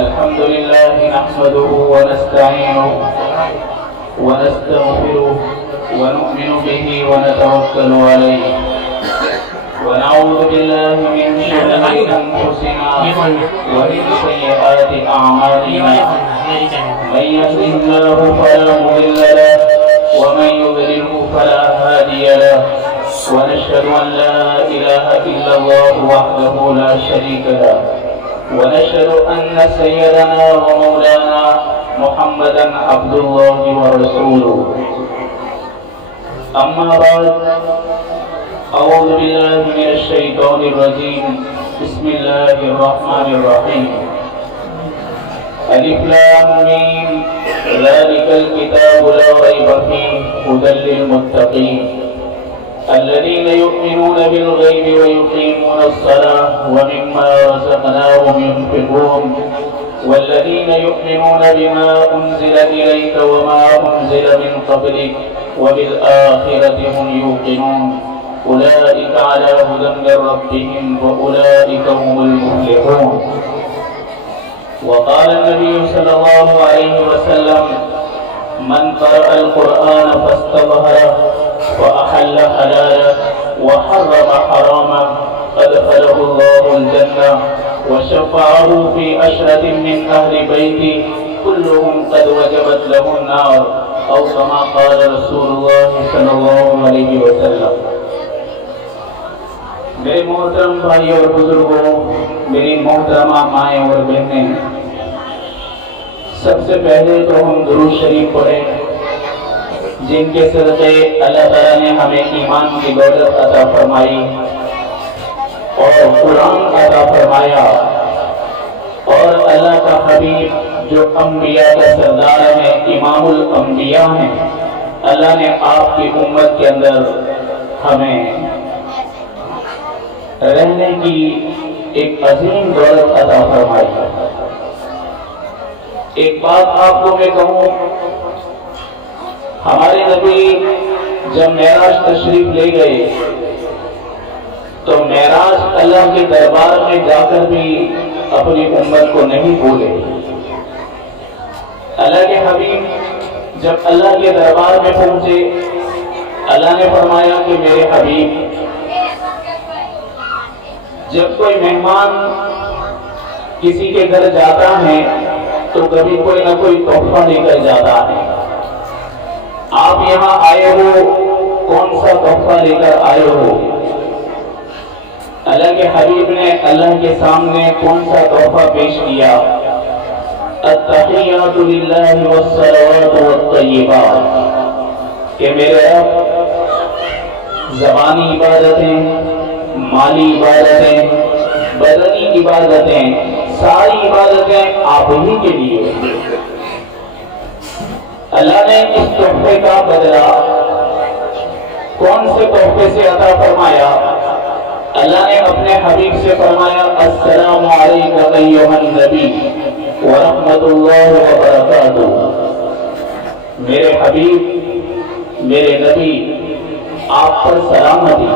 الحمد لله نحمده ونستعينه ونستغفره ونؤمن به ونتوكل عليه ونعوذ بالله من شرور أنفسنا ومن سيئات أعمالنا من يهده الله فلا مضل له ومن يضلله فلا هادي له ونشهد أن لا إله إلا الله وحده لا شريك له ونشهد أن سيدنا ومولانا محمدا عبد الله ورسوله أما بعد أعوذ بالله من الشيطان الرجيم بسم الله الرحمن الرحيم ألف لام ميم ذلك الكتاب لا ريب فيه هدى للمتقين الذين يؤمنون بالغيب ويقيمون الصلاة ومما رزقناهم ينفقون والذين يؤمنون بما أنزل إليك وما أنزل من قبلك وبالآخرة هم يوقنون أولئك على هدى من ربهم وأولئك هم المفلحون وقال النبي صلى الله عليه وسلم من قرأ القرآن فاستظهره وأحل حلاله وحرم حراما أدخله الله الجنة وشفعه في عشرة من أهل بيته كلهم قد وجبت له النار أو كما قال رسول الله صلى الله عليه وسلم. میرے محترم بھائی اور بزرگوں، میری محترمہ مائیں اور بہنیں، سب سے پہلے تو ہم درود شریف پڑھیں جن کے صدقے اللہ تعالیٰ نے ہمیں ایمان کی دولت عطا فرمائی اور قرآن عطا فرمایا، اور اللہ کا حبیب جو انبیاء کا سردار ہے، امام الانبیاء ہیں، اللہ نے آپ کی امت کے اندر ہمیں رہنے کی ایک عظیم دولت عطا فرمائی. ایک بات آپ کو میں کہوں، ہمارے نبی جب معراج تشریف لے گئے تو معراج اللہ کے دربار میں جا کر بھی اپنی امت کو نہیں بھولے. اللہ کے حبیب جب اللہ کے دربار میں پہنچے، اللہ نے فرمایا کہ میرے حبیب، جب کوئی مہمان کسی کے گھر جاتا ہے تو کبھی کوئی نہ کوئی تحفہ لے کر جاتا ہے. آپ یہاں آئے ہو، کون سا تحفہ لے کر آئے ہو؟ اللہ کے حبیب نے اللہ کے سامنے کون سا تحفہ پیش کیا؟ التحیات للہ والصلوات والطیبات، کہ میرے رب زبانی عبادتیں، مالی عبادتیں، بدنی عبادتیں، ساری عبادتیں آپ ہی کے لیے. اللہ نے اس تحفے کا بدلہ کون سے تحفے سے عطا فرمایا؟ اللہ نے اپنے حبیب سے فرمایا السلام علیکم ایھا النبی ورحمۃ اللہ وبرکاتہ. میرے حبیب، میرے نبی، آپ پر سلامتی،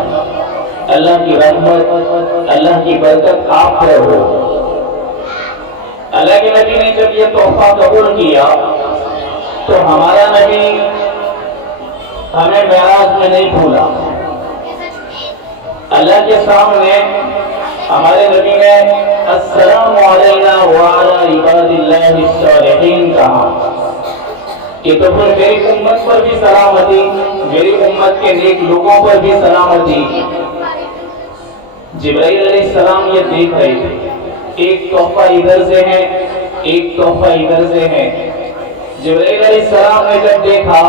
اللہ کی رحمت، اللہ کی برکت آپ پر ہو. اللہ کے نبی نے جب یہ تحفہ قبول کیا تو ہمارا نبی ہمیں معراج میں نہیں بھولا. اللہ کے سامنے ہمارے نبی نے السلام علینا وعلی عباد اللہ الصالحین کہا کہ تو پھر میری امت پر بھی سلامتی، میری امت کے نیک لوگوں پر بھی سلامتی. جبرائیل علیہ السلام یہ دیکھ رہے تھے، ایک تحفہ ادھر سے ہے، ایک تحفہ ادھر سے ہے. جبرائیل علیہ السلام نے جب دیکھا،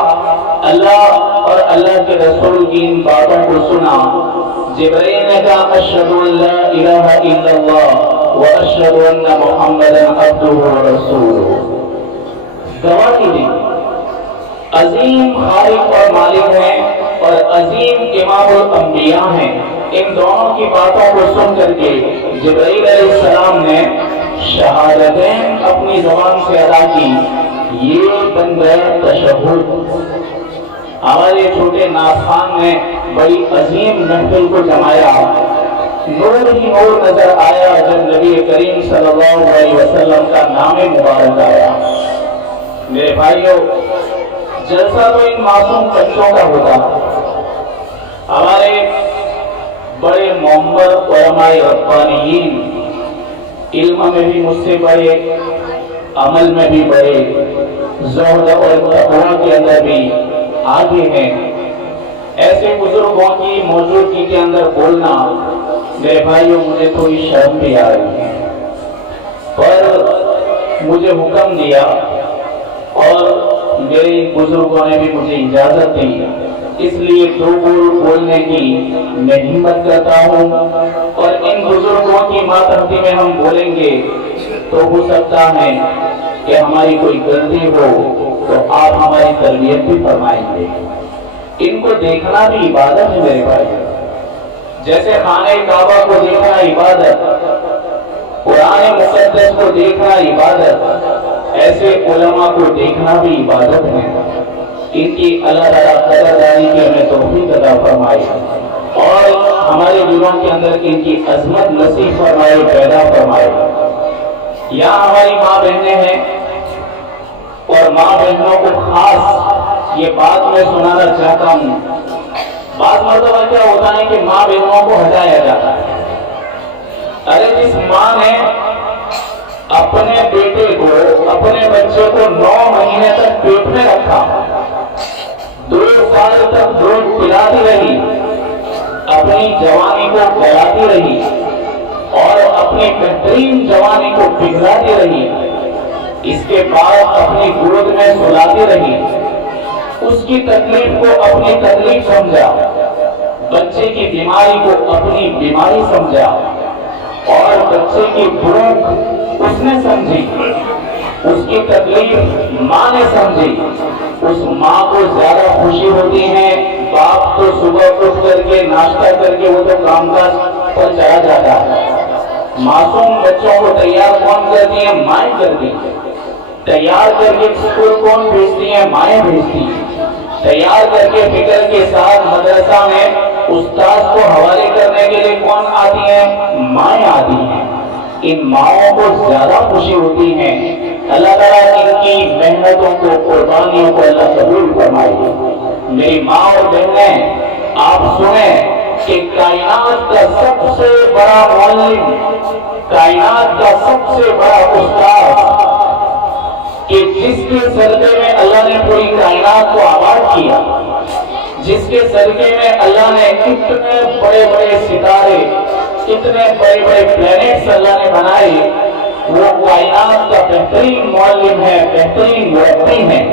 اللہ اور اللہ کے رسول کی ان باتوں کو سنا، جبرائیل نے کہا اشہد ان لا الہ الا اللہ واشہد ان محمدا عبدہ ورسولہ. گواہی دی عظیم خالق اور مالک ہیں اور عظیم امام الانبیاء ہیں. ان دونوں کی باتوں کو سن کر کے جبرائیل علیہ السلام نے شہادتین اپنی زبان سے ادا کی. یہ بن گیا تشہد. ہمارے چھوٹے ناخوان نے بڑی عظیم محفل کو جمایا نور ہی نور نظر آیا جب نبی کریم صلی اللہ علیہ وسلم کا نام مبارک آیا۔ میرے بھائیوں، جلسہ تو ان معصوم بچوں کا ہوتا، ہمارے بڑے معمر علماء ربانیین علم میں بھی مجھ سے بڑے، عمل میں بھی بڑے، زہد اور تقویٰ کے اندر بھی آگے ہیں، ایسے بزرگوں کی موجودگی کے اندر بولنا میرے بھائیوں مجھے تھوڑی شرم بھی آ رہی ہے، پر مجھے حکم دیا اور میرے بزرگوں نے بھی مجھے اجازت دی، اس لیے دو بولنے کی میں ہمت کرتا ہوں، اور ان بزرگوں کی ماتحتی میں ہم بولیں گے تو ہو سکتا ہے کہ ہماری کوئی غلطی ہو تو آپ ہماری تربیت بھی فرمائیں گے۔ ان کو دیکھنا بھی عبادت ہے میرے بھائی، جیسے خانہ کعبہ کو دیکھنا عبادت، قرآن مقدس کو دیکھنا عبادت، ایسے علماء کو دیکھنا بھی عبادت ہے۔ ان کی اللہ تعالیٰ قدردانی کی ہمیں توفیق عطا فرمائے اور ہمارے دلوں کے اندر ان کی عظمت نصیب فرمائے، پیدا فرمائے۔ یہاں ہماری ماں بہنیں ہیں اور ماں بہنوں کو خاص یہ بات میں سنانا چاہتا ہوں۔ بعض مرتبہ کیا ہوتا ہے کہ ماں بہنوں کو ہٹایا جاتا ہے، ارے جس ماں نے اپنے بیٹے کو، اپنے بچے کو 9 مہینے تک پیٹ میں رکھا، 2 سال تک دودھ پلاتی رہی، اپنی جوانی کو پلاتی رہی اور اپنی بہترین جوانی کو بگڑاتی رہی، اس کے بعد اپنی گود میں سلاتی رہی، اس کی تکلیف کو اپنی تکلیف سمجھا، بچے کی بیماری کو اپنی بیماری سمجھا اور بچے کی بھوک اس نے سمجھی، اس کی تکلیف ماں نے سمجھی۔ اس ماں کو زیادہ خوشی ہوتی ہے، باپ تو صبح اٹھ کر کے ناشتہ کر کے وہ تو کام کاج پر چلا جاتا ہے، معصوم بچوں کو تیار کون کرتی ہیں؟ مائیں کرتی ہیں، تیار کر کے اسکول کون بھیجتی ہیں؟ مائیں بھیجتی ہیں، تیار کر کے فکر کے ساتھ مدرسہ میں استاد کو حوالے کرنے کے لیے کون آتی ہیں؟ مائیں آتی ہیں۔ ان ماؤں کو زیادہ خوشی ہوتی ہے۔ اللہ تعالیٰ ان کی محنتوں کو، قربانیوں کو اللہ قبول فرمائے۔ میری ماں اور بہنیں، آپ سنیں کہ کائنات کا سب سے بڑا معلم، کائنات کا سب سے بڑا استاد، کہ جس کے صدقے میں اللہ نے پوری کائنات کو آباد کیا، جس کے صدقے میں اللہ نے اتنے بڑے بڑے ستارے، اتنے بڑے بڑے پلینٹس اللہ نے بنائے، وہ کائنات کا بہترین معلم ہے، بہترین مربی ہے۔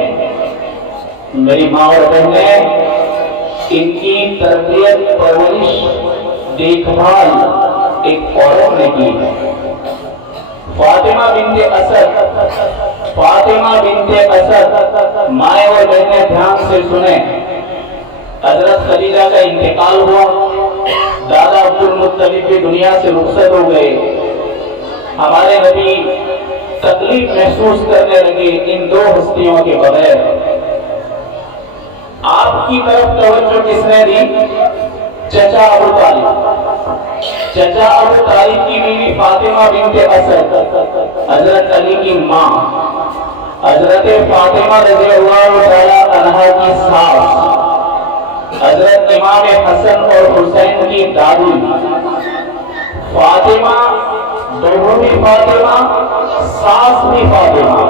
میری ماں اور بہنیں، ان کی تربیت، پرورش، دیکھ بھال ایک عورت نے کی ہے۔ فاطمہ بنت اسد، فاطمہ بنت اسد، مائیں اور بہنیں دھیان سے سنیں، حضرت خدیجہ کا انتقال ہوا، دادا عبد المطلب بھی دنیا سے رخصت ہو گئے، ہمارے نبی تکلیف محسوس کرنے لگے ان 2 ہستیوں کے بغیر۔ آپ کی طرف توجہ کس نے دی؟ چچا ابو طالب، چچا ابو طالب کی بیوی فاطمہ بنت اسد، حضرت علی کی ماں، حضرت فاطمہ رضی اللہ تعالیٰ عنہا کی ساس، حضرت امام حسن اور حسین کی دادی، فاطمہ بہو بھی فاطمہ، ساس بھی فاطمہ،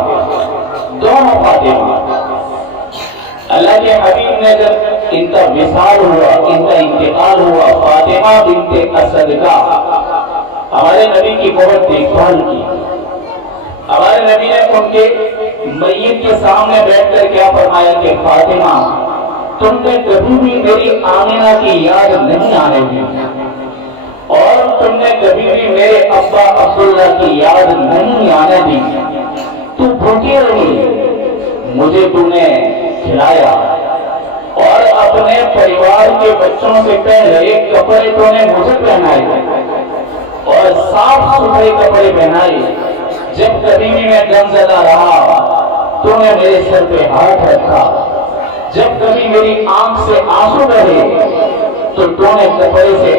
دونوں فاطمہ۔ اللہ کے حبیب نے جب ان کا وصال ہوا، ان کا انتقال ہوا، فاطمہ بنت اسد کا، ہمارے نبی کی بہت دیکھ بھال کی۔ ہمارے نبی نے ان کے میت کے سامنے بیٹھ کر کیا فرمایا کہ فاطمہ، تم نے کبھی بھی میری آمینہ کی یاد نہیں آنے دی، اور تم نے کبھی بھی میرے ابا عبداللہ کی یاد نہیں آنے دی، تو بھوکی رہی، مجھے تم نے کھلایا، اور اپنے پریوار کے بچوں سے پہلے کپڑے تو نے مجھے پہنائے اور صاف ستھرے کپڑے پہنائے۔ جب کبھی بھی میں غمزدہ رہا تو نے میرے سر پہ ہاتھ رکھا، جب کبھی میری آنکھ سے آنسو بہے تو نے کپڑے سے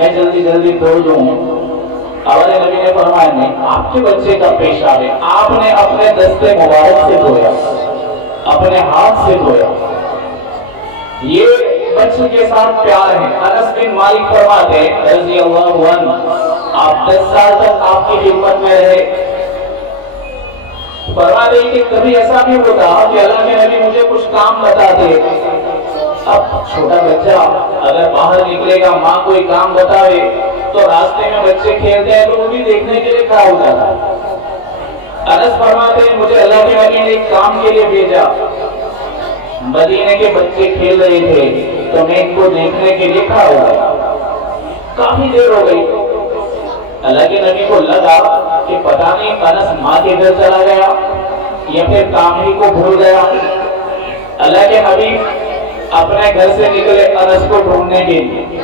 میں جلدی جلدی دھو دوں. ہمارے نبی نے فرمایا نہیں، آپ کے بچے کا پیشاب ہے، آپ نے اپنے دستے مبارک سے دھویا، اپنے ہاتھ سے دھویا. یہ بچے کے ساتھ پیار ہے. انس بن مالک فرماتے ہیں رضی اللہ عنہ، آپ 10 سال تک آپ کی خدمت میں رہے. فرماتے ہیں کہ کبھی ایسا بھی ہوتا کہ اللہ کے نبی مجھے کچھ کام بتاتے. اب چھوٹا بچہ اگر باہر نکلے گا، ماں کوئی کام بتاوے تو راستے میں بچے کھیلتے ہیں تو وہ بھی دیکھنے کے لیے کھڑا ہو جاتا. انس فرماتے ہیں مجھے اللہ کے نبی نے ایک کام کے لیے بھیجا. مدینے کے بچے کھیل رہے تھے تو میں ان کو دیکھنے کے لیے کھڑا ہو گیا. کافی دیر ہو گئی. اللہ کے نبی کو لگا کہ پتہ نہیں انس ماں کے گھر چلا گیا یا پھر کام ہی کو بھول گیا. اللہ کے نبی اپنے گھر سے نکلے انس کو ڈھونڈنے کے لیے.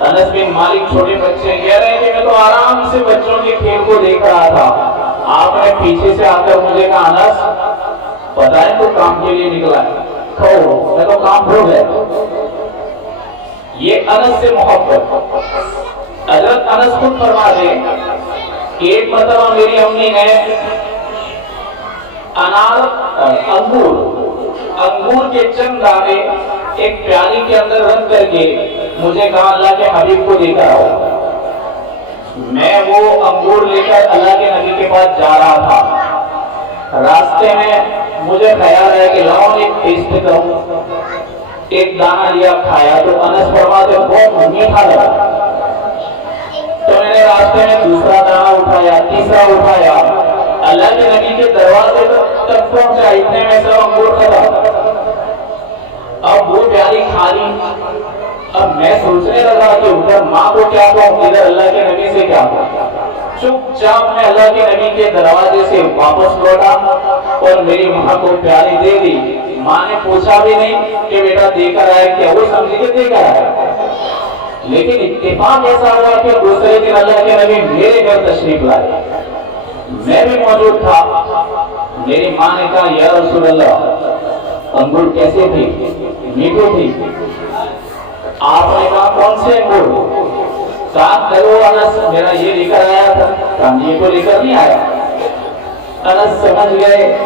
انس بن مالک چھوٹے بچے کہہ رہے ہیں کہ میں تو آرام سے بچوں کے کھیل کو دیکھ رہا تھا، آپ نے پیچھے سے آ کر مجھے کہا انس پتہ ہے تو کام کے لیے نکلا ہے. کہو میں تو کام بھول گیا. یہ انس سے محبت. حضرت انس خود فرما دے کہ ایک مرتبہ میری امی نے انگور کے چند دانے ایک پیالی کے اندر رکھ کر کے مجھے کہا اللہ کے حبیب کو دے کر آؤ. میں وہ انگور لے کر اللہ کے نبی کے پاس جا رہا تھا. راستے میں مجھے خیال ہے کہ لاؤ ایک ٹیسٹ کروں. ایک دانہ لیا، کھایا تو انس فرماتے بہت میٹھا لگا. تو میں نے راستے میں دوسرا دانہ اٹھایا، تیسرا اٹھایا، اللہ کے نبی کے دروازے تک پہنچا. اتنے میں سب انگور ختم. اب وہ پیالی خالی. اب میں سوچنے لگا کہ ادھر ماں کو کیا کہوں، ادھر اللہ کے نبی سے کیا کہوں. چپ چاپ میں اللہ کے نبی کے دروازے سے واپس لوٹا اور میری ماں کو پیالی دے دی. ماں نے پوچھا بھی نہیں کہ بیٹا دے کر آئے کیا، وہ سمجھ کے دے کر آئے. لیکن اتفاق ایسا ہوا کہ دوسرے دن اللہ کے نبی میرے گھر تشریف لائے. میں بھی موجود تھا. میری ماں نے کہا یا رسول اللہ انگور کیسے تھی، میٹھے تھی؟ آپ نے کہا کون سے انگور؟ کہا کرو انس میرا یہ لے کر آیا تھا. کہا یہ تو لے کر نہیں آیا. انس سمجھ گئے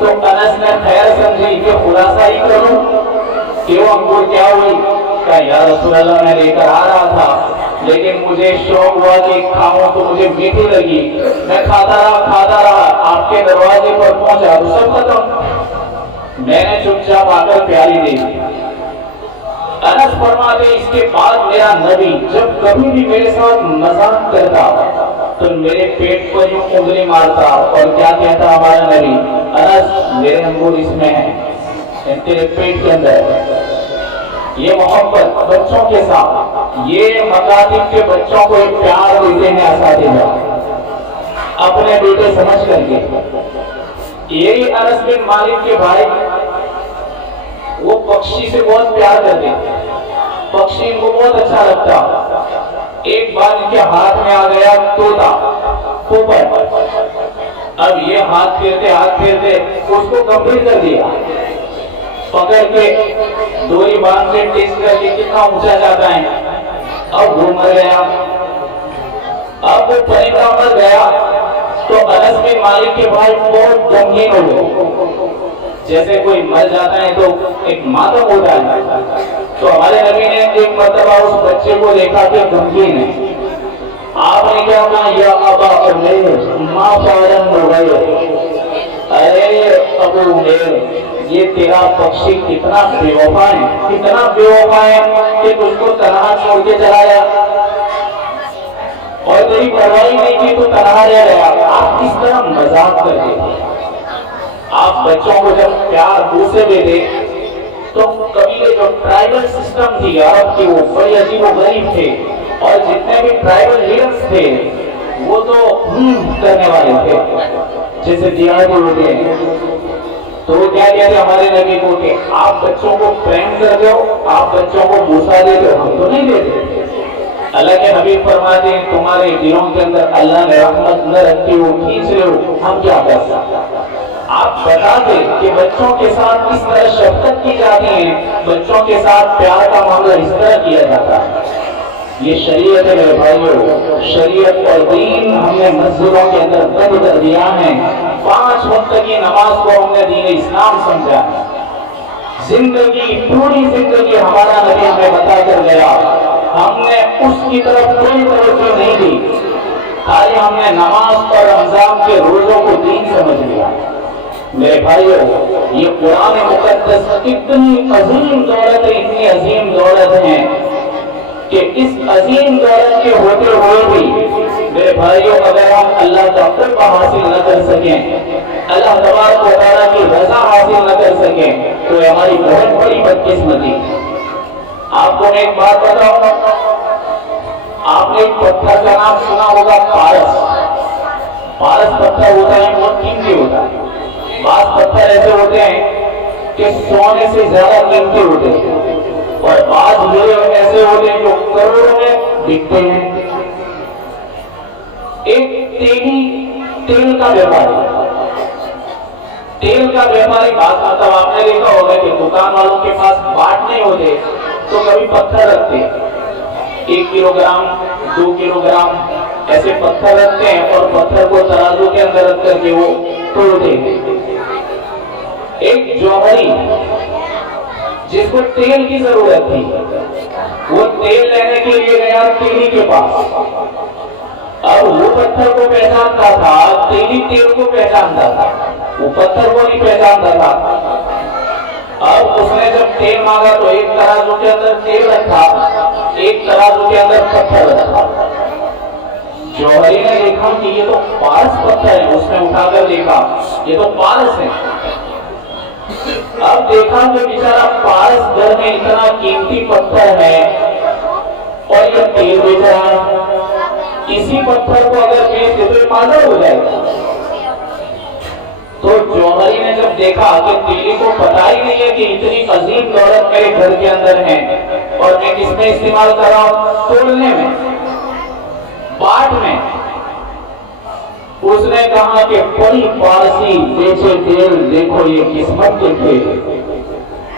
تو انس نے خیر سمجھی کہ خلاصہ ہی کروں کہ وہ انگور کیا ہوئی. کہا یا رسول اللہ میں لے کر آ رہا تھا لیکن مجھے شوق ہوا کہ کھاؤں تو مجھے میٹھی لگی. میں کھاتا رہا آپ کے دروازے پر پہنچا تو سب ختم. میں نے چپ چاپ آ کر پیالی دے دی. انس فرماتے اس کے بعد میرا نبی جب کبھی بھی میرے ساتھ مذاق کرتا تو میرے پیٹ پر یوں انگلی مارتا اور کیا کہتا ہمارا نبی، انس میرے انگور اس میں ہیں تیرے پیٹ کے اندر. یہ محبت بچوں کے ساتھ، یہ مکاتب کے بچوں کو ایک پیار دیتے ہیں اساتذہ اپنے بیٹے سمجھ کر کے. یہی انس بن مالک کے بھائی وہ پکشی سے بہت پیار کرتے. پکشی ان کو بہت اچھا لگتا. ایک بار ان کے ہاتھ میں آ گیا طوطا پوپٹ. اب یہ ہاتھ پھیرتے اس کو کمپلیٹ کر دیا. پکڑ کے ڈوری باندھ کے ٹیسٹ کر کے کتنا اونچا جاتا ہے. اب وہ مر گیا. اب وہ پرندہ مر گیا تو انس بن مالک کے بھائی بہت غمگین ہو گئے. جیسے کوئی مر جاتا ہے تو ایک ماتم ہوتا ہے. تو ہمارے نبی نے ایک مرتبہ اس بچے کو دیکھا کہ غمگین ہے. آپ نے کیا کہا یا ابا عمیر ما فعلن نغیر. ارے ابو عمیر یہ تیرا پکشی کتنا بے وفا ہے کہ تجھ کو تنہا چھوڑ کے چلا گیا اور تیری پرواہی نہیں کی تو تنہا رہ گیا. آپ کس طرح مذاق کرتے تھے. آپ بچوں کو جب پیار دل سے دیتے تو قبیلے جو ٹرائبل سسٹم تھی عرب کی وہ بڑی عجیب و غریب تھے اور جتنے بھی ٹرائبل لیڈرز تھے وہ تو کرنے والے تھے جیسے دیہاتی ہوتے ہیں. تو وہ کیا کہتے ہمارے نبی کو کہ آپ بچوں کو پریم کر دو، آپ بچوں کو بوسا دے دو، ہم تو نہیں دیتے. اللہ کے حبیب فرماتے ہیں تمہارے دلوں کے اندر اللہ نے رحمت نہ رکھی ہو، کھینچ رہے ہو، ہم کیا کر سکتے. آپ بتا دیں کہ بچوں کے ساتھ کس طرح شفقت کی جاتی ہے، بچوں کے ساتھ پیار کا معاملہ اس طرح کیا جاتا ہے. یہ شریعت ہے بھائیوں، شریعت اور دین ہم نے مسجدوں کے اندر بند کر دیا ہے۔ 5 وقت کی نماز کو ہم نے دین اسلام سمجھا، زندگی پوری زندگی ہمارا نبی ہمیں بتا کر گیا، ہم نے اس کی طرف کوئی توجہ نہیں دی، خالی ہم نے نماز اور رمضان کے روزوں کو دین سمجھ لیا۔ میرے بھائیوں، یہ قرآن مقدس اتنی عظیم دولت ہے، اتنی عظیم دولت ہے کہ اس عظیم دولت کے ہوتے ہوئے بھی میرے بھائیوں اگر ہم اللہ کا قرب حاصل نہ کر سکیں، اللہ تبارک و تعالیٰ کی رضا حاصل نہ کر سکیں، تو یہ ہماری بہت بڑی بدقسمتی۔ آپ کو میں ایک بات بتاؤں، آپ نے ایک پتھر کا نام سنا ہوگا، پارس۔ پارس پتھر ہوتا ہے، بہت قیمتی ہوتا ہے۔ بعض پتھر ایسے ہوتے ہیں کہ سونے سے زیادہ قیمتی ہوتے ہیں، اور بعض ہیرے ایسے ہوتے ہیں جو کروڑوں میں بکتے ہیں۔ ایک تیل کا ویپاری، تیل کا ویپاری، بات مطلب آپ نے دیکھا ہوگا کہ دکان والوں کے پاس باٹ نہیں ہوتے تو کبھی پتھر رکھتے ہیں، 1 کلو گرام 2 کلو گرام ایسے پتھر رکھتے ہیں، اور پتھر کو ترازو کے اندر رکھ کر کے وہ توڑ دیں گے۔ ایک جوہری جس کو تیل کی ضرورت تھی، وہ تیل لینے کے لیے گیا تیلی کے پاس، اب وہ پتھر کو پہچانتا تھا، تیلی تیل کو پہچانتا تھا، وہ پتھر کو نہیں پہچانتا تھا۔ اب اس نے جب تیل مانگا تو ایک ترازو کے اندر تیل رکھا، ایک ترازو کے اندر پتھر رکھا۔ جوہری نے دیکھا کہ یہ تو پارس پتھر ہے، اس نے اٹھا کر دیکھا یہ تو پارس ہے۔ اب دیکھا کہ بیچارہ پارس گھر میں اتنا قیمتی پتھر ہے اور یہ تیل بیچ رہا ہے، اسی پتھر کو اگر بیچ دے تو یہ پاگل ہو جائے گا۔ تو جوہری نے جب دیکھا کہ تیلی کو پتہ ہی نہیں ہے کہ اتنی عظیم دولت میرے گھر کے اندر ہے اور میں کس میں استعمال کر رہا ہوں، تولنے میں، باٹ میں، اس نے کہا کہ پری پارسی بیچے تیل، دیکھو یہ قسمت کے کھیل،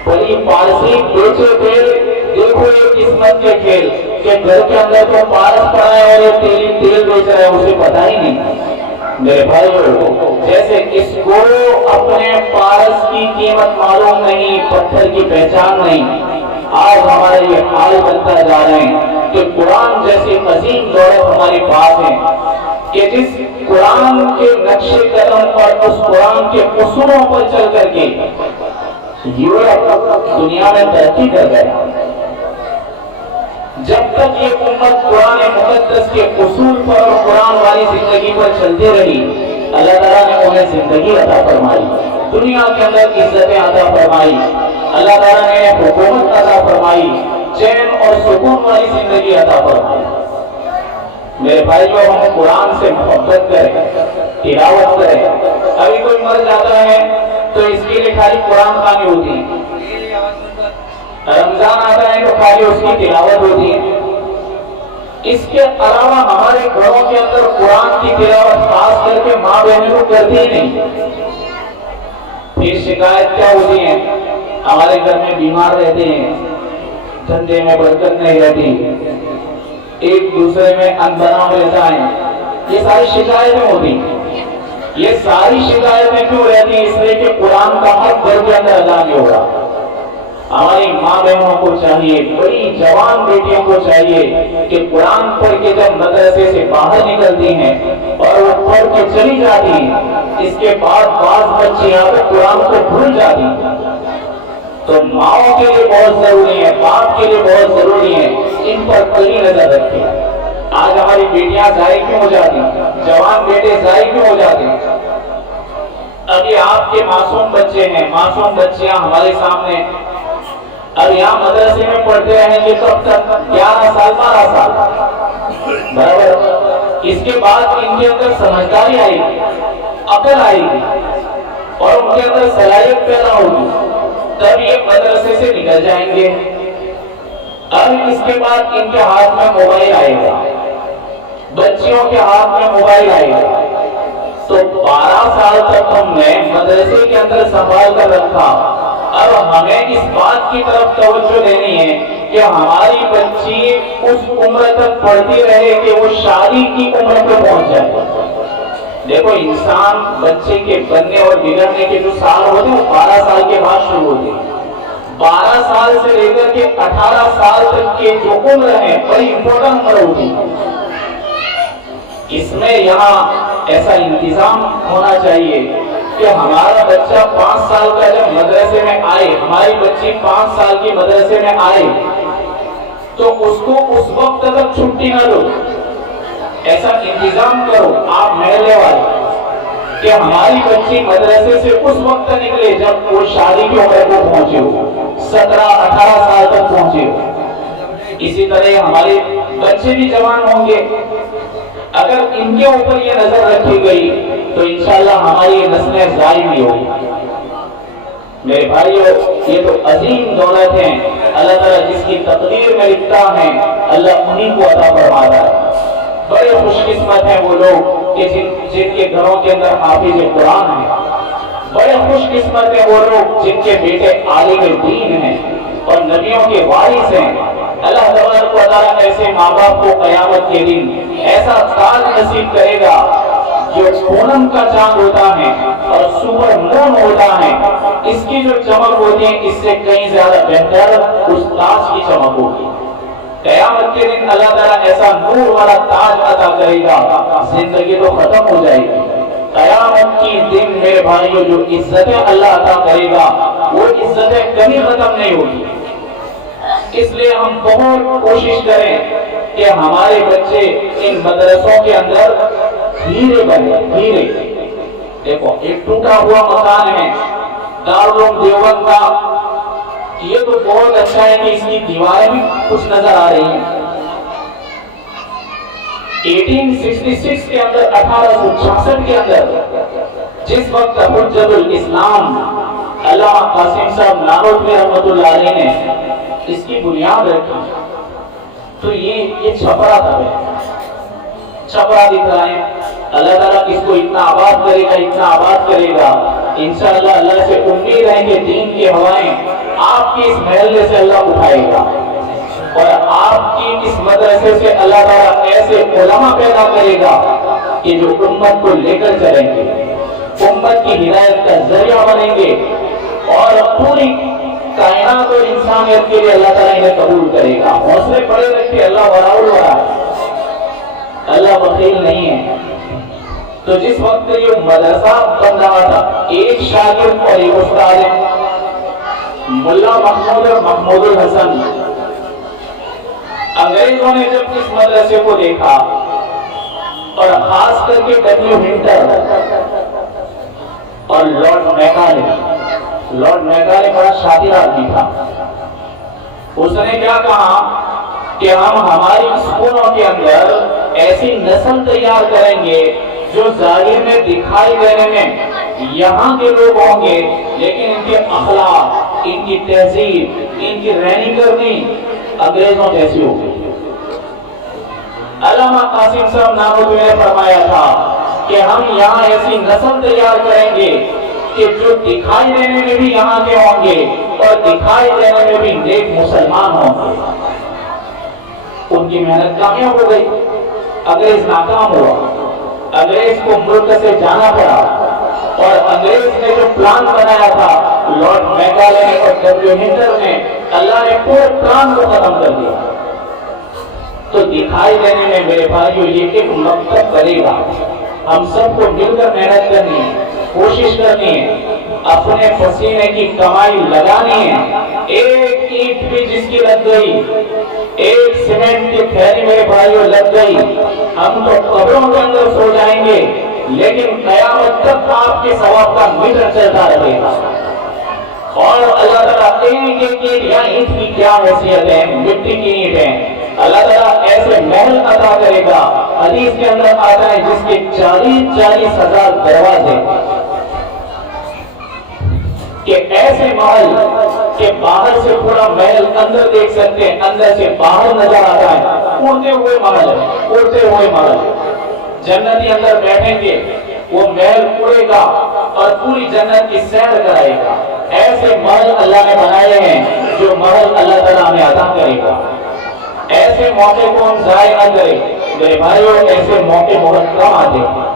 پری پارسی بیچے تیل، دیکھو یہ قسمت کے کھیل، کہ گھر کے اندر تو پارس پڑا ہے اور یہ تیلی تیل بیچ رہا ہے، اسے پتہ ہی نہیں۔ میرے بھائیو، جیسے اس کو اپنے پارس کی قیمت معلوم نہیں، پتھر کی پہچان نہیں، آج ہمارے یہ حال بنتا جا رہے ہیں کہ قرآن جیسی عظیم دولت ہمارے پاس ہے کہ جس قرآن کے نقش قدم پر، اس قرآن کے اصولوں پر چل کر کے یورپ دنیا میں ترقی کر گیا۔ جب تک یہ امت قرآن مقدس کے اصول پر اور قرآن والی زندگی پر چلتی رہی، اللہ تعالیٰ نے انہیں زندگی عطا فرمائی، دنیا کے اندر عزتیں عطا فرمائی، اللہ تعالیٰ نے حکومت عطا فرمائی، چین اور سکون والی زندگی عطا فرمائی۔ میرے بھائیو، ہم قرآن سے محبت کریں، تلاوت کریں۔ ابھی کوئی مر جاتا ہے تو اس کے لیے خالی قرآن خوانی ہوتی ہے، رمضان آتا ہے تو خالی اس کی تلاوت ہوتی ہے۔ اس کے علاوہ ہمارے گھروں کے اندر قرآن کی تلاوت خاص کر کے ماں بہنوں کو کرتی ہی نہیں۔ پھر شکایت کیا ہوتی ہے، ہمارے گھر میں بیمار رہتے ہیں، دھندے میں برکت نہیں رہتی، ایک دوسرے میں انبنا رہتا ہے، یہ ساری شکایتیں ہوتی ہیں۔ یہ ساری شکایتیں کیوں رہتی ہیں؟ اس لیے کہ قرآن کا حق گھر کے اندر ادا نہیں ہو رہا۔ ہماری ماں بہنوں کو چاہیے، بڑی جوان بیٹیوں کو چاہیے کہ قرآن پڑھ کے جب مدرسے سے باہر نکلتی ہیں اور وہ پڑھ کے چلی جاتی ہیں، اس کے بعد بعض بچیاں قرآن کو بھول جاتی ہیں، تو ماؤں کے لیے بہت ضروری ہے، باپ کے لیے بہت ضروری ہے، ان پر کڑی نظر رکھیں۔ آج ہماری بیٹیاں ضائع کیوں ہو جاتی ہیں، جوان بیٹے ضائع کیوں ہو جاتے ہیں؟ ابھی آپ کے معصوم بچے ہیں، معصوم بچیاں ہمارے سامنے، اب یہاں مدرسے میں پڑھتے رہیں گے کب تک؟ 11 سال 12 سال، برابر۔ اس کے بعد ان کے اندر سمجھداری آئے گی، عقل آئے گی اور ان کے اندر صلاحیت پیدا ہوگی، تب یہ مدرسے سے نکل جائیں گے۔ اب اس کے بعد ان کے ہاتھ میں موبائل آئے گا، بچیوں کے ہاتھ میں موبائل آئے گا، تو 12 سال تک ہم نے مدرسے کے اندر سنبھال کر رکھا، اب ہمیں اس بات کی طرف توجہ دینی ہے کہ ہماری بچی اس عمر تک پڑھتی رہے کہ وہ شادی کی عمر پہ پہنچ جائے. دیکھو انسان بچے کے بننے اور بگڑنے کے جو سال ہوتے ہیں وہ 12 سال کے بعد شروع ہوتے ہیں. 12 سال سے لے کر کے 18 سال تک کے جو عمر ہے بڑی امپورٹنٹ عمر ہوتی ہے. اس میں یہاں ایسا انتظام ہونا چاہیے کہ ہمارا بچہ 5 سال کا جب مدرسے میں آئے, ہماری بچی 5 سال کی مدرسے میں آئے تو اس کو اس وقت تک چھٹی نہ دو. ایسا انتظام کرو آپ محلے والے کہ ہماری بچی مدرسے سے اس وقت نکلے جب وہ شادی کی عمر کو پہنچے ہو, 17-18 سال تک پہنچے ہو. اسی طرح ہمارے بچے بھی جوان ہوں گے, اگر ان کے اوپر یہ نظر رکھی گئی تو انشاءاللہ ہماری یہ نسلیں ضائع نہیں ہوگی. میرے بھائیو, یہ تو عظیم دولت ہیں, اللہ تعالیٰ جس کی تقدیر میں لکھتا ہے اللہ انہی کو عطا فرماتا ہے. بڑے خوش قسمت ہیں وہ لوگ کہ جن کے گھروں کے اندر حافظ قرآن ہیں. بڑے خوش قسمت ہیں وہ لوگ جن کے بیٹے عالم دین ہیں اور نبیوں کے وارث ہیں. اللہ تبارک و تعالیٰ ایسے ماں باپ کو قیامت کے دن ایسا تاج نصیب کرے گا جو پونم کا چاند ہوتا ہے اور سپر مون ہوتا ہے, اس کی جو چمک ہوتی ہے اس سے کہیں زیادہ بہتر اس تاج کی چمک ہوگی. قیامت کے دن اللہ تعالیٰ ایسا نور والا تاج عطا کرے گا, زندگی تو ختم ہو جائے گی. قیامت کی دن میرے بھائیوں جو عزتیں اللہ عطا کرے گا وہ عزتیں کبھی ختم نہیں ہوگی. اس لیے ہم بہت کوشش کریں کہ ہمارے بچے ان مدرسوں کے اندر ہیرے بنے, ہیرے. دیکھو ایک ٹوٹا ہوا مکان ہے دارالعلوم دیوبند کا, یہ تو بہت اچھا ہے کہ اس کی دیواریں بھی کچھ نظر آ رہی ہیں. 1866 کے اندر, 1866 کے اندر جس وقت حجت الاسلام علامہ قاسم صاحب نانوتوی رحمۃ اللہ علیہ نے اس کی بنیاد رکھی تو یہ چھپرا تھا, چھپرا دکھ رہا ہے. اللہ تعالیٰ اس کو اتنا آباد کرے گا, اتنا آباد کرے گا. انشاءاللہ اللہ سے امید ہے کہ دین کی ہوائیں آپ کی اس محلے سے اللہ اٹھائے گا اور آپ کی اس مدرسے سے اللہ تعالیٰ ایسے علماء پیدا کرے گا کہ جو امت کو لے کر چلیں گے, امت کی ہدایت کا ذریعہ بنیں گے اور پوری کائنات اور انسانیت کے لیے اللہ تعالیٰ انہیں قبول کرے گا. حوصلے بڑے رکھے, اللہ وراؤل ورا, اللہ بخیل نہیں ہے. تو جس وقت یہ مدرسہ بن رہا تھا, ایک شاگرد اور ایک استاد ملا محمود اور محمود الحسن, انگریزوں نے جب اس مدرسے کو دیکھا اور خاص کر کے ڈبلیو ہنٹر اور لارڈ میکالے بڑا شاطر آدمی تھا. اس نے کیا کہا کہ ہم ہماری اسکولوں کے اندر ایسی نسل تیار کریں گے جو ظاہر میں دکھائی دینے میں یہاں کے لوگ ہوں گے لیکن ان کے اخلاق, ان کی تہذیب, ان کی رہنی کرنی انگریزوں جیسی ہوگی. علامہ قاسم صاحب نانوتوی نے فرمایا تھا کہ ہم یہاں ایسی نسل تیار کریں گے کہ جو دکھائی دینے میں بھی یہاں کے ہوں گے اور دکھائی دینے میں بھی نیک مسلمان ہوں گے. ان کی محنت کامیاب ہو گئی, انگریز ناکام ہوا, انگریز کو ملک سے جانا پڑا اور انگریز نے جو پلان بنایا تھا لارڈ میکالے اور ڈبلیو ہنٹر نے, اللہ نے پورے پلان کو ختم کر دیا. تو دکھائی دینے میں میرے بھائیو یہ ایک مقصد بنے گا. ہم سب کو مل کر محنت کرنی ہے, کوشش کرنی ہے, اپنے پسینے کی کمائی لگانی ہے. ایک اینٹ بھی جس کی لگ گئی, ایک سیمنٹ کی تھیلی میرے بھائیو لگ گئی, ہم تو قبروں کے اندر سو جائیں گے لیکن قیامت تک آپ کے ثواب کا میٹر چلتا رہے گا. اور اللہ تعالیٰ ایک ایک اینٹ یا اینٹ کی کیا حیثیت ہے, مٹی کی اینٹ ہے, اللہ تعالیٰ ایسے محل عطا کرے گا. حدیث کے اندر آتا ہے جس کے 40,000 دروازے, کہ ایسے محل کہ باہر سے پورا محل اندر دیکھ سکتے ہیں, اندر سے باہر نظر آتا ہے. اڑتے ہوئے محل, اڑتے ہوئے محل. جنتی اندر بیٹھیں گے, وہ محل اڑے گا اور پوری جنت کی سیر کرائے گا. ایسے محل اللہ نے بنائے ہیں جو محل اللہ تعالیٰ ہمیں عطا کرے گا، ایسے موقع کو ہم ضائع نہ کریں۔ میرے بھائیوں، ایسے موقع بہت کم آتے ہیں،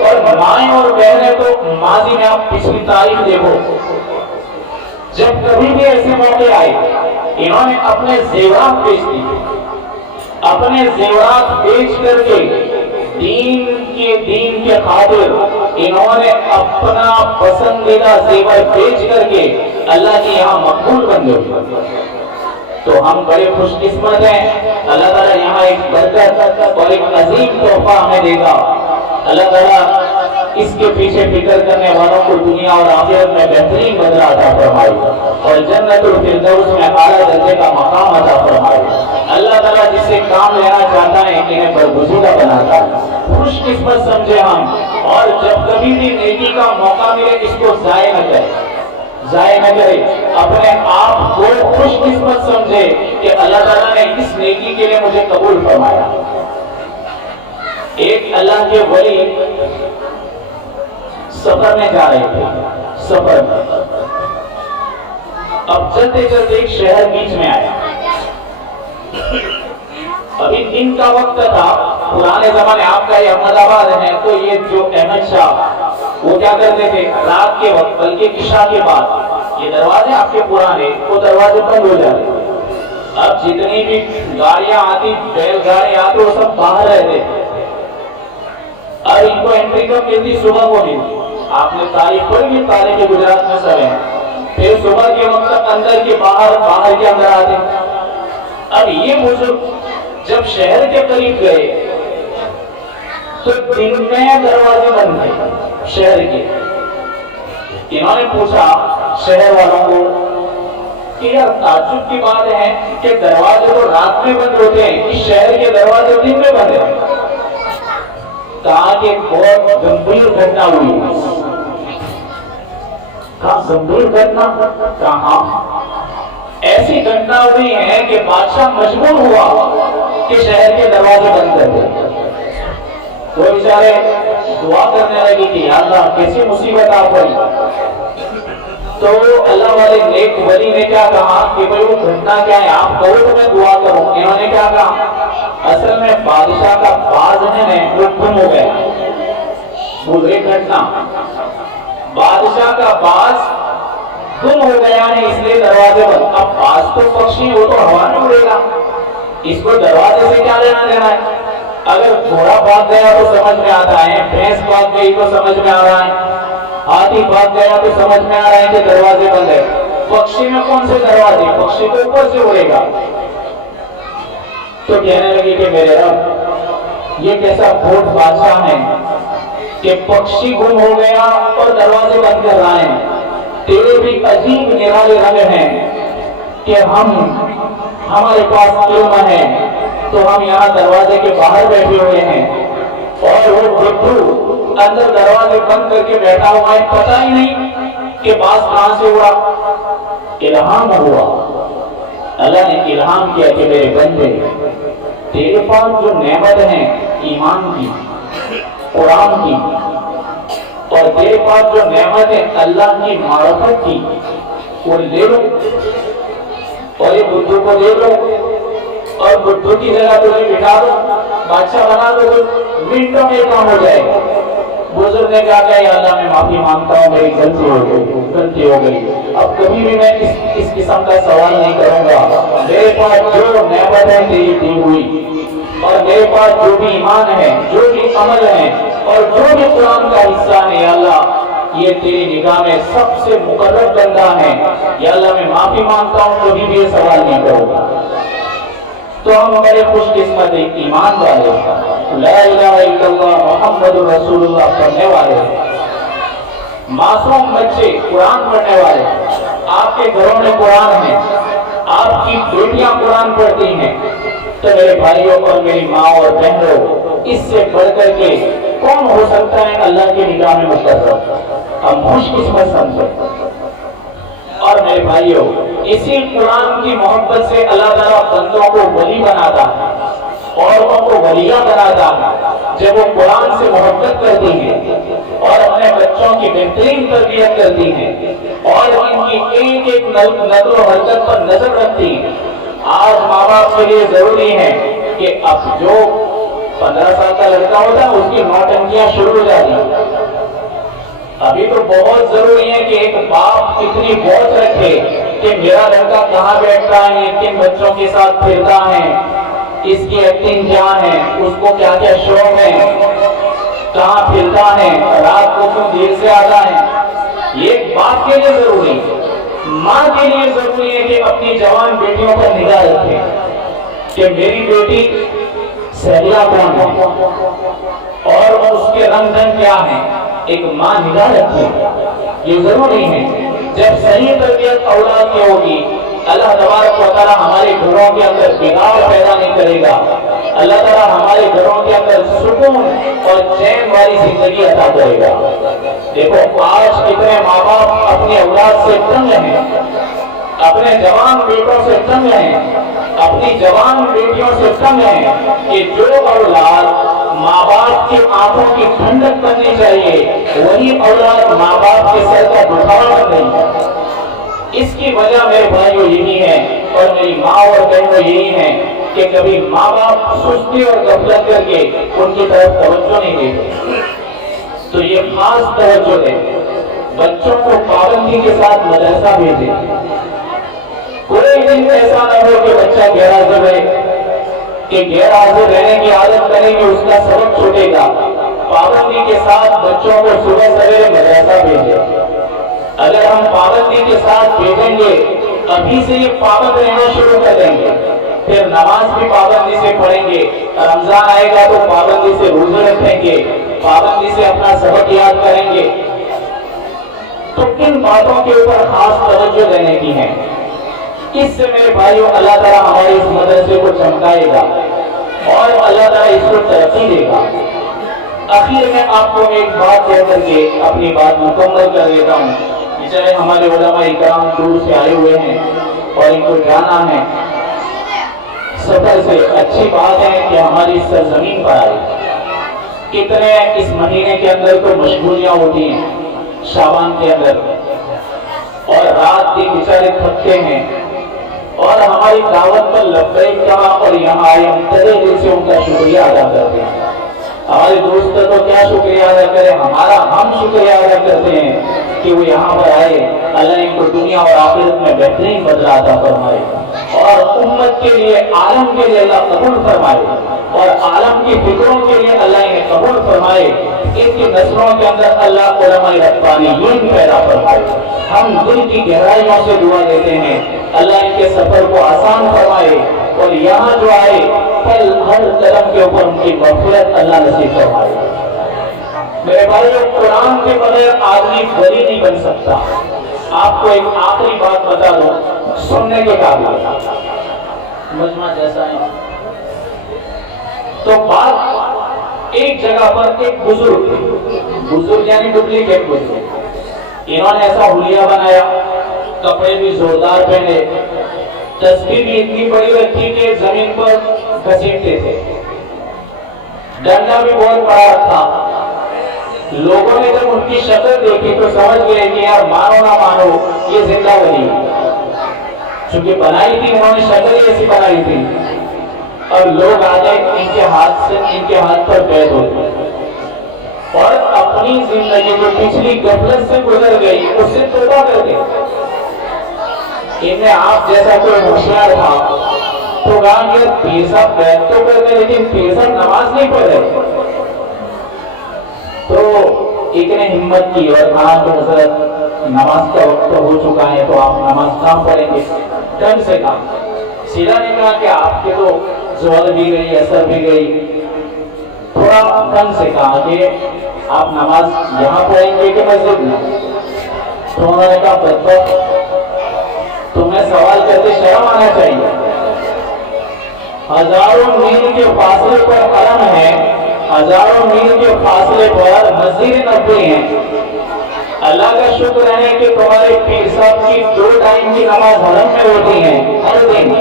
اور مائیں اور بہنیں تو ماضی میں آپ پچھلی تاریخ دیکھو، جب کبھی بھی ایسے موقع آئے انہوں نے اپنے زیورات بیچ دیے، اپنے زیورات بیچ کر کے دین کے خاطر انہوں نے اپنا پسندیدہ زیور بیچ کر کے اللہ کے یہاں مقبول بن گئے۔ تو ہم بڑے خوش قسمت ہیں، اللہ تعالیٰ یہاں ایک برکت اور ایک عظیم تحفہ ہمیں دے گا۔ اللہ تعالیٰ اس کے پیچھے فکر کرنے والوں کو دنیا اور آخرت میں بہترین بدلہ عطا فرمائے اور جنت الفردوس میں اعلیٰ درجے کا مقام عطا فرمائے۔ اللہ تعالیٰ جس سے کام لینا چاہتا ہے انہیں برگزیدہ بناتا ہے۔ خوش قسمت سمجھے ہم، اور جب کبھی بھی نیکی کا موقع ملے اس کو ضائع نہ کرے، اپنے آپ کو خوش قسمت سمجھے کہ اللہ تعالیٰ نے اس نیکی کے لیے مجھے قبول فرمایا۔ ایک اللہ کے ولی سفر میں جا رہے تھے، سفر میں اب چلتے چلتے ایک شہر بیچ میں آیا۔ ابھی دن کا وقت تھا، پرانے زمانے آپ کا یہ احمد آباد ہے تو یہ جو احمد شاہ وہ کیا کرتے تھے رات کے وقت بلکہ عشاء کے بعد یہ دروازے آپ کے پرانے وہ دروازے بند ہو جاتے۔ اب جتنی بھی گاڑیاں آتی، بیل گاڑی آتی، وہ سب باہر رہتے، اور ان کو انٹری کب ملتی؟ صبح کو ملتی۔ آپ نے تاریخ پڑھی، تاریخ گجرات میں سب ہے، پھر صبح کے وقت اندر کے باہر، باہر کے اندر آتے۔ اب یہ بزرگ جب شہر کے قریب گئے تو دن میں دروازے بند تھے شہر کے۔ انہوں نے پوچھا شہر والوں کو کہ یار تعجب کی بات ہے کہ دروازے تو رات میں بند ہوتے ہیں، اس شہر کے دروازے دن میں بند ہیں۔ کہا کہ بہت گمبھیر گھٹنا ہوئی۔ کہا گمبھیر گھٹنا؟ کہاں ایسی گھٹنا ہوئی ہے کہ بادشاہ مجبور ہوا کہ شہر کے دروازے بند کر دے۔ وہ بیچارے دعا کرنے لگی کہ یا اللہ کیسی مصیبت آ پڑی۔ تو اللہ والے نیک ولی نے کیا کہا کہ بھئی وہ گھٹنا کیا ہے، آپ کہو تو میں دعا کروں۔ انہوں نے کیا کہا، اصل میں بادشاہ کا باز ہے وہ گم ہو گیا۔ بزرگ گھٹنا، بادشاہ کا باز گم ہو گیا ہے اس لیے دروازے بند۔ اب باز تو پکشی وہ تو ہوا میں اڑے گا، اس کو دروازے سے کیا لینا دینا ہے؟ اگر گھوڑا بھاگ گیا تو سمجھ میں آتا ہے، بھینس بھاگ گئی تو سمجھ میں آ رہا ہے، ہاتھی بھاگ گیا تو سمجھ میں آ رہا ہے کہ دروازے بند ہے۔ پکشی میں کون سے دروازے؟ پکشی تو اوپر سے اڑے گا۔ تو کہنے لگے کہ میرے رب یہ کیسا بھوٹ بادشاہ ہے کہ پکشی گم ہو گیا اور دروازے بند کر رہا ہے۔ تیرے بھی عجیب نرالے رنگ ہیں کہ ہمارے پاس علم ہے تو ہم یہاں دروازے کے باہر بیٹھے ہوئے ہیں اور وہ بڈھو اندر دروازے بند کر کے بیٹھا ہوا ہے، پتہ ہی نہیں کہ باز کہاں سے اڑا۔ الہام ہوا، اللہ نے الہام کیا کہ میرے بندے تیرے پاس جو نعمت ہیں ایمان کی، قرآن کی، اور تیرے پاس جو نعمت ہے اللہ کی معرفت کی، وہ لے لو اور یہ بدھو کو دے لو اور بدھو کی جگہ تمہیں بٹھا دو، بادشاہ بنا دو، منٹوں میں کام ہو جائے گا۔ بزرگ نے کہا کہ اللہ میں معافی مانگتا ہوں، میری غلطی ہو گئی، اب کبھی بھی میں اس قسم کا سوال نہیں کروں گا۔ میرے پاس جو نعمت ہے تیری دی ہوئی، اور میرے پاس جو بھی ایمان ہے، جو بھی عمل ہے، اور جو بھی قرآن کا حصہ ہے، یا اللہ یہ تیری نگاہ میں سب سے مقرب بندہ ہے، یا اللہ میں معافی مانگتا ہوں، کبھی بھی یہ سوال نہیں کروں گا۔ تو ہم بڑے خوش قسمت ایمان والے، لا الہ الا اللہ محمد رسول اللہ پڑھنے والے، معصوم بچے قرآن پڑھنے والے، آپ کے گھروں میں قرآن ہے، آپ کی بیٹیاں قرآن پڑھتی ہیں، تو میرے بھائیوں اور میری ماں اور بہنوں، اس سے بڑھ کر کے کون ہو سکتا ہے اللہ کی نگاہ میں مقرب؟ ہم خوش قسمت سمجھیں۔ اور میرے بھائیوں، اسی قرآن کی محبت سے اللہ تعالیٰ بندوں کو ولی بناتا ہے، عورتوں کو ولیہ بناتا ہے جب وہ قرآن سے محبت کرتی ہیں اور اپنے بچوں کی بہترین تربیت کرتی ہیں اور ان کی ایک ایک نقل و حرکت پر نظر رکھتی ہیں۔ آج ماں باپ کے لیے ضروری ہے کہ اب جو 15 سال کا لڑکا ہوتا ہے اس کی نوٹنکیاں شروع ہو جاتی ہیں۔ ابھی تو بہت ضروری ہے کہ ایک باپ اتنی بوجھ رکھے کہ میرا لڑکا کہاں بیٹھتا ہے، کن بچوں کے ساتھ پھرتا ہے، اس کی ایکٹنگ کیا ہے، اس کو کیا کیا شوق ہے، کہاں پھرتا ہے، رات کو کیوں دیر سے آتا ہے۔ یہ ایک باپ کے لیے ضروری ہے۔ ماں کے لیے ضروری ہے کہ اپنی جوان بیٹیوں پر نگاہ رکھے کہ میری بیٹی سہیلا کون ہے اور اس کے رنگ ڈھنگ کیا ہے۔ ایک ماں نگاہ رکھے، یہ ضروری ہے۔ جب صحیح تربیت اولاد کی ہوگی، اللہ تبارک و تعالیٰ ہمارے گھروں کے اندر بگاڑ پیدا نہیں کرے گا۔ اللہ تعالیٰ ہمارے گھروں کے اندر سکون اور چین والی زندگی عطا کرے گا۔ دیکھو آج کتنے ماں باپ اپنی اولاد سے تنگ ہیں، اپنے جوان بیٹوں سے تنگ ہیں، اپنی جوان بیٹیوں سے تنگ ہیں کہ جو اولاد ماں باپ کی آنکھوں کی ٹھنڈک کرنی چاہیے وہی اولاد ماں باپ کے سر کا دکھاوا کر رہی ہے۔ اس کی وجہ میرے بھائیوں یہی ہے اور میری ماں اور بہنوں یہی ہے کہ کبھی ماں باپ سستی اور غفلت کر کے ان کی طرف توجہ نہیں دیتے۔ تو یہ خاص توجہ ہے، بچوں کو پابندی کے ساتھ مدرسہ بھیجیں۔ کوئی دن ایسا نہ ہو کہ بچہ غیر حاضر رہے، کہ غیر حاضر رہنے کی عادت کریں کہ اس کا سبق چھوٹے گا۔ پابندی کے ساتھ بچوں کو صبح سویرے مدرسہ بھیجیں۔ اگر ہم پابندی کے ساتھ بھیجیں گے، ابھی سے یہ پابند رہنا شروع کر دیں گے، پھر نماز بھی پابندی سے پڑھیں گے، رمضان آئے گا تو پابندی سے روزے رکھیں گے، پابندی سے اپنا سبق یاد کریں گے۔ تو کن باتوں کے اوپر خاص توجہ دینے کی ہے؟ اس سے میرے بھائیوں اللہ تعالیٰ ہمارے اس مدرسے کو چمکائے گا اور اللہ تعالیٰ اس کو ترقی دے گا۔ آخر میں آپ کو ایک بات کہہ کر کے اپنی بات مکمل کر دیتا ہوں۔ چاہے ہمارے علماء اکرام دور سے آئے ہوئے ہیں اور ان کو جانا ہے سفر سے، اچھی بات ہے کہ ہماری سرزمین پر آئے۔ کتنے اس مہینے کے اندر تو مشغولیاں ہوتی ہیں شعبان کے اندر، اور رات دن بیچارے تھکتے ہیں اور ہماری دعوت پر لبیک کہا اور یہاں آئے، ہم تہہ دل سے ان کا شکریہ ادا کرتے ہیں۔ ہمارے دوست تو کیا شکریہ ادا کرے، ہم شکریہ ادا کرتے ہیں کہ وہ یہاں پر آئے۔ اللہ ان کو دنیا اور آخرت میں بہترین بدلہ عطا فرمائے اور امت کے لیے، عالم کے لیے اللہ قبول فرمائے اور عالم کی فکروں کے لیے اللہ انہیں قبول فرمائے۔ ان کی نسلوں کے اندر اللہ علماء ربانیین پیدا فرمائے۔ ہم دل کی گہرائیوں سے دعا دیتے ہیں اللہ ان کے سفر کو آسان فرمائے اور یہاں جو آئے پل ہر قدم کے اوپر ان کی مغفرت اللہ نصیب فرمائے۔ میرے بھائیو، قرآن کے بغیر آدمی ولی نہیں بن سکتا۔ آپ کو ایک آخری بات بتا دوں، سننے کے قابل مجمع جیسا ہے تو بات ایک جگہ پر ایک بزرگ یعنی ڈپلیکیٹ بزرگ، انہوں نے ایسا حلیہ بنایا، کپڑے بھی زوردار پہنے، تسبیح بھی اتنی بڑی رکھی کہ زمین پر گھسیٹتے تھے، ڈنڈا بھی بہت بڑا رکھا۔ لوگوں نے جب ان کی شکل دیکھی تو سمجھ گئے کہ یار مانو نہ مانو یہ زندہ ولی ہے، چونکہ بنائی تھی انہوں نے، شکل ہی ایسی بنائی تھی۔ اور لوگ آگے ان کے ہاتھ پر بیعت ہوتے اور اپنی زندگی جو پچھلی غفلت سے گزر گئی اس سے توبہ کر گئے۔ ان میں آپ جیسا کوئی ہوشیار تھا تو کہا کہ پیر صاحب بیعت تو کرتے لیکن پیر صاحب نماز نہیں پڑھ رہے۔ تو ایک نے ہمت کی اور کہا کہ حضرت نماز کا وقت ہو چکا ہے تو آپ نماز کہاں پڑھیں گے؟ ڈھنگ سے کہا، سیدھا نہیں کہا کہ آپ کے تو ظہر بھی گئی اثر بھی گئی، تھوڑا ڈھنگ سے کہا کہ آپ نماز یہاں پڑھیں گے کہ مسجد میں؟ تو انہوں نے کہا بدبخت، تمہیں سوال کرتے شرم آنا چاہیے، ہزاروں میل کے فاصلے پر حرم ہے، ہزاروں میل کے فاصلے پر مسجد نبوی ہے۔ اللہ کا شکر ہے کہ تمہارے پیر صاحب کی 2 ٹائم کی نماز حرم میں ہوتی ہے ہر دن،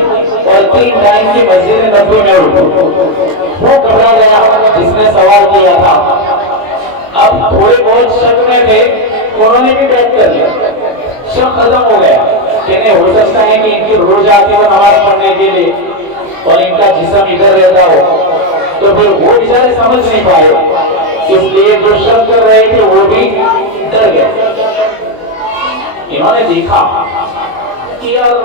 اور 3 ٹائم کی مسجد نبوی میں ہوتی ہے۔ وہ گھبرا گیا جس نے سوال کیا تھا۔ اب تھوڑے بہت شک میں تھے، انہوں نے بھی بیعت کر لیا۔ شک ختم ہو گیا کہ نہیں ہو سکتا ہے کہ ان کی روز آتی ہو نماز پڑھنے کے لیے اور ان کا جسم ادھر رہتا ہو، تو پھر وہ بیچارے سمجھ نہیں پائے، اس لیے جو شک کر رہے تھے وہ بھی ڈر گئے۔ انہوں نے دیکھا کہ یار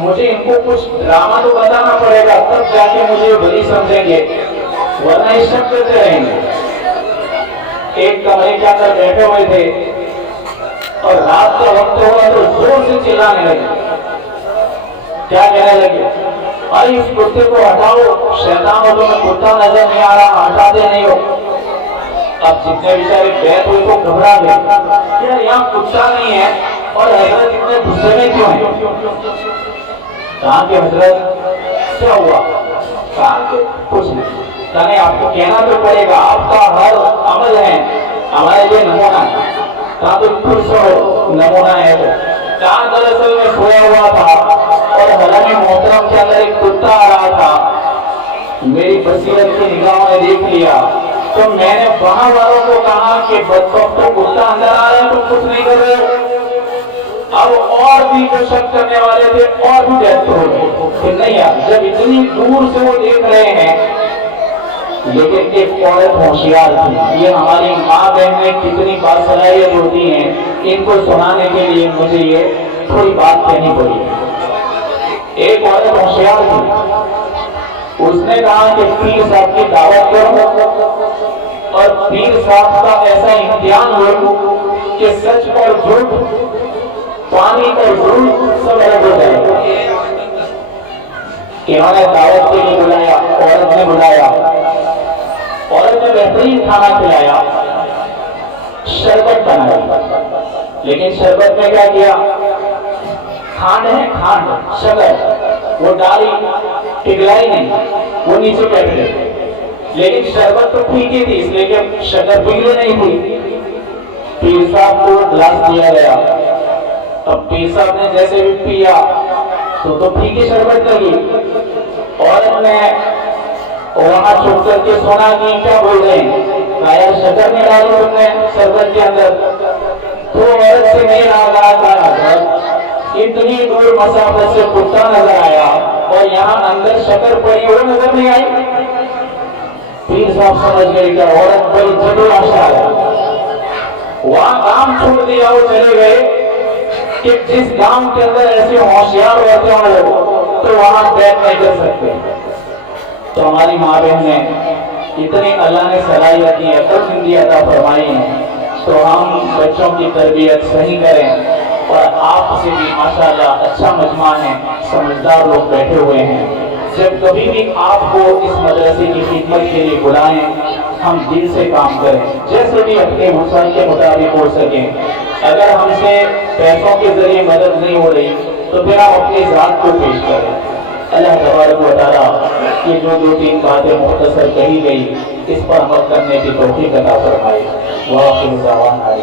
مجھے ان کو کچھ ڈرامہ تو بتانا پڑے گا، تب جا کے مجھے بری سمجھیں گے، ورنہ یہ شک کرتے رہیں گے۔ ایک کمرے کے اندر بیٹھے ہوئے تھے اور رات کا وقت ہوا تو زور سے چلانے لگے، کیا کہنے لگے؟ ارے اس کتے کو ہٹاؤ، شیطان ہو تو میں کتا نظر نہیں آ رہا، ہٹاتے نہیں ہو۔ اب جتنے بیچارے بیٹھ ہوئے تو گھبرا گئے، یار یہاں کتا نہیں ہے اور حضرت اتنے غصے میں کیوں ہیں؟ کہا کہ حضرت کیا ہوا؟ کہا کہ کچھ نہیں۔ کہا نہیں آپ کو کہنا تو پڑے گا، آپ کا ہر عمل ہے ہمارے لیے نمونہ ہے۔ کہا تو پھر سو نمونہ ہے تو کہا دراصل میں سویا ہوا تھا اور حرم محترم کے اندر ایک کتا آ رہا تھا، میری بصیرت کی نگاہوں نے دیکھ لیا تو میں نے وہاں والوں کو کہا کہ بدبختوں کتا اندر آ رہا ہے تو کچھ نہیں کر رہے۔ اب اور بھی جو شک کرنے والے تھے اور بھی ڈیتھ ہو گئے کہ نہیں یار، جب اتنی دور سے وہ دیکھ رہے ہیں۔ لیکن ایک عورت ہوشیار تھی، یہ ہماری ماں بہن میں کتنی باصلاحیت ہوتی ہیں، ان کو سنانے کے لیے مجھے یہ تھوڑی بات کہنی پڑی۔ ایک عورت ہوشیار تھی، اس نے کہا کہ پیر صاحب کی دعوت کرو اور پیر صاحب کا ایسا امتحان ہو کہ سچ اور جھوٹ، پانی اور جھوٹ سب الگ ہو جائے۔ انہوں نے دعوت کے لیے بلایا، عورت نے بلایا، عورت نے بہترین کھانا کھلایا، شربت بنایا، لیکن شربت میں کیا کیا؟ کھانڈ ہے، کھانڈ شکر وہ ڈالی، پگھلائی نہیں، وہ نیچے بیٹھ گئے، لیکن شربت تو پھیکی تھی اس لیے کہ شکر پگھلی نہیں تھی۔ پیر صاحب کو گلاس دیا گیا، اب پیر صاحب نے جیسے بھی پیا تو پھیکی شربت لگی۔ عورت نے وہاں چھپ کر کے سنا کہ کیا بول رہے ہیں، کہا یار شکر نہیں ڈالی تم نے شربت کے اندر؟ تو عورت سے نہیں رہا، اتنی دور مسافت سے کتا نظر آیا اور یہاں اندر شکر پڑی وہ نظر نہیں آئی۔ پیر صاحب سمجھ گئے کہ عورت بڑی جدو آشا ہے، وہاں کام چھوڑ دیا، وہ چلے گئے کہ جس گاؤں کے اندر ایسے ہوشیار ہوتے ہوں تو وہاں بیٹھ نہیں کر سکتے۔ تو ہماری ماں بہن نے اتنی اللہ نے صلاحیت عقل زندگی عطا فرمائی ہے، تو ہم بچوں کی تربیت صحیح کریں۔ اور آپ سے بھی ماشاءاللہ اچھا مجمع ہے، سمجھدار لوگ بیٹھے ہوئے ہیں، جب کبھی بھی آپ کو اس مدرسے کی خدمت کے لیے بلائیں ہم دل سے کام کریں، جیسے بھی اپنے وسعت کے مطابق ہو سکیں۔ اگر ہم سے پیسوں کے ذریعے مدد نہیں ہو رہی تو پھر ہم اپنی ذات کو پیش کریں۔ اللہ تبارک و تعالیٰ یہ جو 2-3 باتیں مختصر کہی گئی اس پر عمل کرنے کی توفیق عطا فرمائے۔ وآخر دعوانا